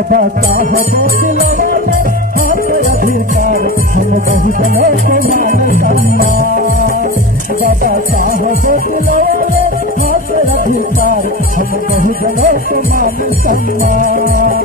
बाबा साहब दिलवाले हाथ अधिकार हम बहुजनों को मान सम्मान। बाबा साहब दिलवाले हाथ अधिकार हम बहुजनों को मान सम्मान।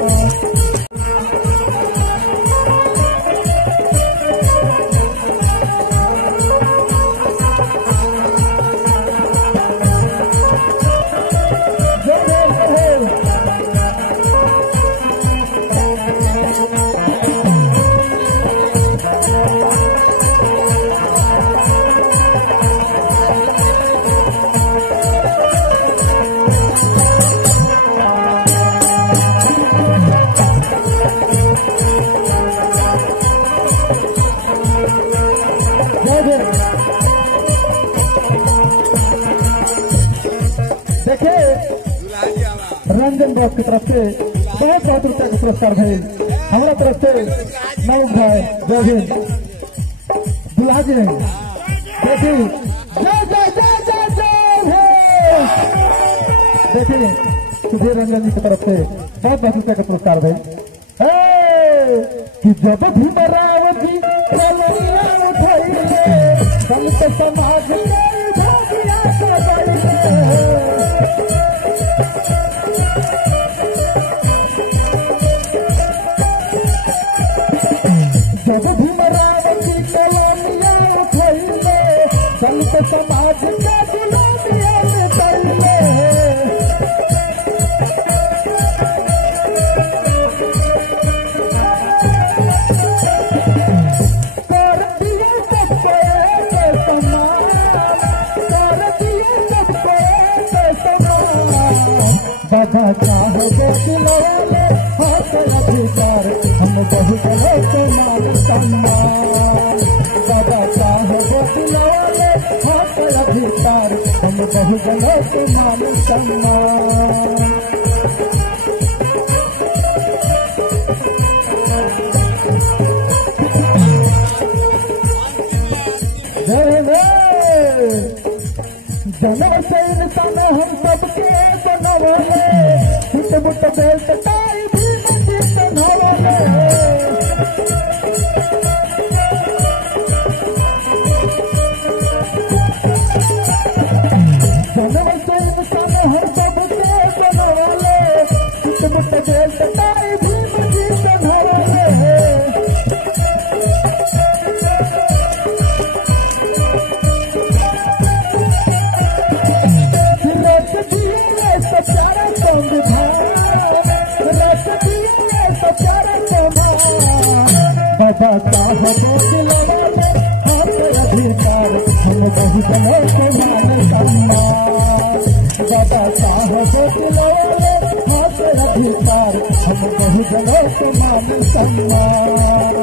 देखिए रंजन बॉस की तरफ से बहुत बहुत रुपया का पुरस्कार है। हमारा तरफ से नव भाई जय हिंद दुल्हा जी नहीं देखिए जय जय जय जय जय देखिए सुधीर रंजन जी की तरफ से बहुत बहुत रुपया का पुरस्कार है कि जब भीमराव जी संत समाज जब भीमराव की कलामियां उठैले संत समाज का गुलामियां मिटैले कर दिए सबको एक समान कर दिए सबको एक समान। बाबा साहब दिलवाले हाथ अधिकार हम बहुजनों को मान सम्मान। बाबा साहब दिलवाले हाथ अधिकार हम बहुजनों को मान सम्मान। जनवर से इंसान हम सबके बनवले फुट बुट बेल्ट टाई भी नसीब बनवले जनवर से इंसान हम सबके बनवले फुट बुट बेल्ट टाई भी नसीब बनवले। बाबा साहब दिलवाले हाथ अधिकार हम बहुजनों को मान सम्मान। बाबा साहब दिलवाले हाथ अधिकार हम बहुजनों को मान सम्मान।